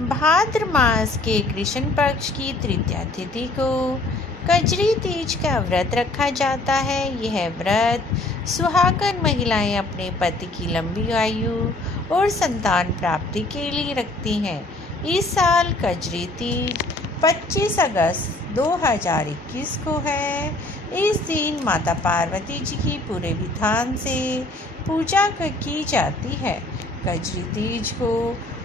भाद्र मास के कृष्ण पक्ष की तृतीया तिथि को कजरी तीज का व्रत रखा जाता है। यह व्रत सुहागन महिलाएं अपने पति की लंबी आयु और संतान प्राप्ति के लिए रखती हैं। इस साल कजरी तीज 25 अगस्त 2021 को है। इस दिन माता पार्वती जी की पूरे विधान से पूजा की जाती है। कजरी तीज को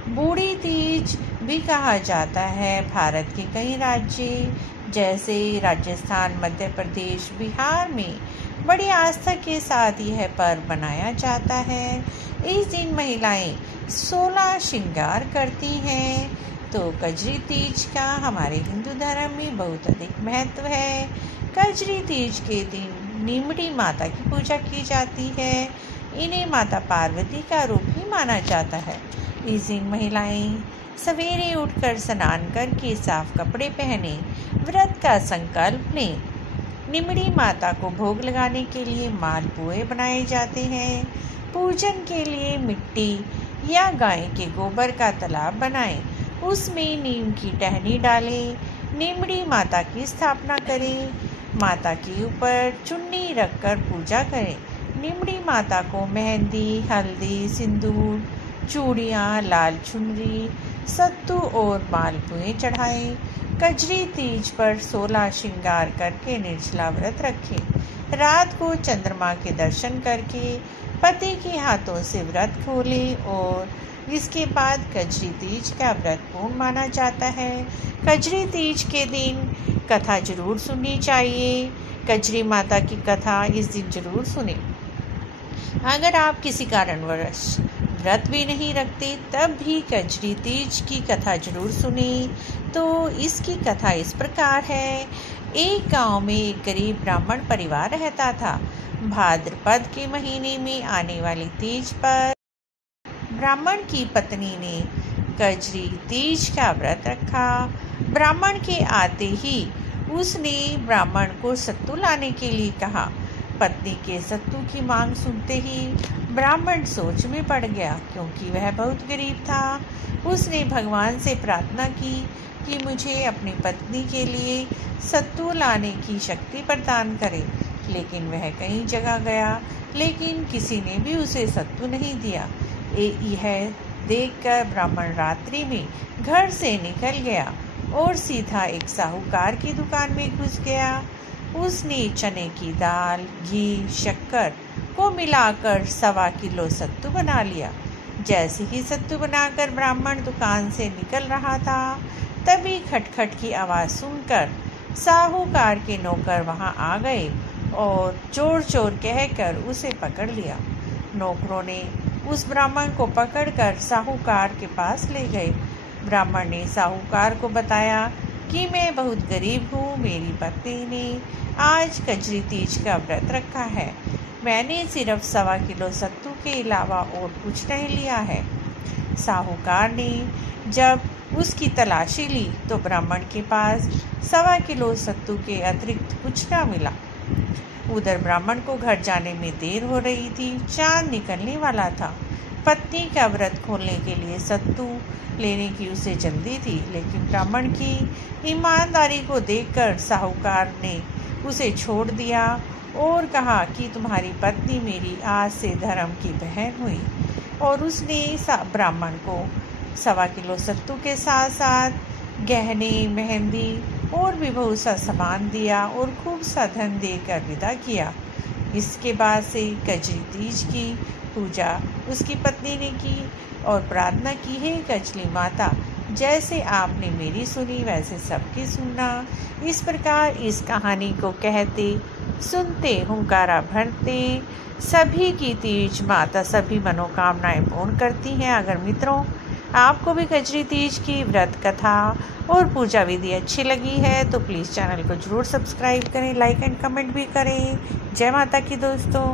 बूढ़ी तीज भी कहा जाता है। भारत के कई राज्य जैसे राजस्थान, मध्य प्रदेश, बिहार में बड़ी आस्था के साथ यह पर्व मनाया जाता है। इस दिन महिलाएं 16 श्रृंगार करती हैं। तो कजरी तीज का हमारे हिंदू धर्म में बहुत अधिक महत्व है। कजरी तीज के दिन नीमड़ी माता की पूजा की जाती है। इन्हें माता पार्वती का रूप ही माना जाता है। इस दिन महिलाएं सवेरे उठकर स्नान करके साफ कपड़े पहने व्रत का संकल्प लें। निमड़ी माता को भोग लगाने के लिए मालपुए बनाए जाते हैं। पूजन के लिए मिट्टी या गाय के गोबर का तालाब बनाएं। उसमें नीम की टहनी डालें। निमड़ी माता की स्थापना करें। माता के ऊपर चुन्नी रखकर पूजा करें। निमड़ी माता को मेहंदी, हल्दी, सिंदूर, चूड़ियाँ, लाल चुनरी, सत्तू और मालपुए चढ़ाएं। कजरी तीज पर 16 श्रृंगार करके निर्जला व्रत रखें। रात को चंद्रमा के दर्शन करके पति के हाथों से व्रत खोलें और इसके बाद कजरी तीज का व्रत पूर्ण माना जाता है। कजरी तीज के दिन कथा जरूर सुननी चाहिए। कजरी माता की कथा इस दिन जरूर सुनें। अगर आप किसी कारणवश व्रत भी नहीं रखते तब भी कजरी तीज की कथा जरूर सुने। तो इसकी कथा इस प्रकार है। एक गांव में एक गरीब ब्राह्मण परिवार रहता था। भाद्रपद के महीने में आने वाली तीज पर ब्राह्मण की पत्नी ने कजरी तीज का व्रत रखा। ब्राह्मण के आते ही उसने ब्राह्मण को सत्तू लाने के लिए कहा। पत्नी के सत्तू की मांग सुनते ही ब्राह्मण सोच में पड़ गया, क्योंकि वह बहुत गरीब था। उसने भगवान से प्रार्थना की कि मुझे अपनी पत्नी के लिए सत्तू लाने की शक्ति प्रदान करे। लेकिन वह कई जगह गया, लेकिन किसी ने भी उसे सत्तू नहीं दिया। यह देखकर ब्राह्मण रात्रि में घर से निकल गया और सीधा एक साहूकार की दुकान में घुस गया। उसने चने की दाल, घी, शक्कर को मिलाकर 1.25 किलो सत्तू बना लिया। जैसे ही सत्तू बनाकर ब्राह्मण दुकान से निकल रहा था, तभी खटखट की आवाज़ सुनकर साहूकार के नौकर वहां आ गए और चोर चोर कहकर उसे पकड़ लिया। नौकरों ने उस ब्राह्मण को पकड़कर साहूकार के पास ले गए। ब्राह्मण ने साहूकार को बताया कि मैं बहुत गरीब हूँ। मेरी पत्नी ने आज कजरी तीज का व्रत रखा है। मैंने सिर्फ 1.25 किलो सत्तू के अलावा और कुछ नहीं लिया है। साहूकार ने जब उसकी तलाशी ली तो ब्राह्मण के पास 1.25 किलो सत्तू के अतिरिक्त कुछ न मिला। उधर ब्राह्मण को घर जाने में देर हो रही थी। चांद निकलने वाला था। पत्नी का व्रत खोलने के लिए सत्तू लेने की उसे जल्दी थी, लेकिन ब्राह्मण की ईमानदारी को देखकर साहूकार ने उसे छोड़ दिया और कहा कि तुम्हारी पत्नी मेरी आज से धर्म की बहन हुई। और उसने ब्राह्मण को 1.25 किलो सत्तू के साथ साथ गहने, मेहंदी और भी बहुत सा सामान दिया और खूब सा धन देकर विदा किया। इसके बाद से कजरी तीज की पूजा उसकी पत्नी ने की और प्रार्थना की है, कजली माता जैसे आपने मेरी सुनी वैसे सबकी सुनना। इस प्रकार इस कहानी को कहते सुनते हुंकारा भरते सभी की तीज माता सभी मनोकामनाएं पूर्ण करती हैं। अगर मित्रों आपको भी कजरी तीज की व्रत कथा और पूजा विधि अच्छी लगी है तो प्लीज़ चैनल को ज़रूर सब्सक्राइब करें, लाइक एंड कमेंट भी करें। जय माता की दोस्तों।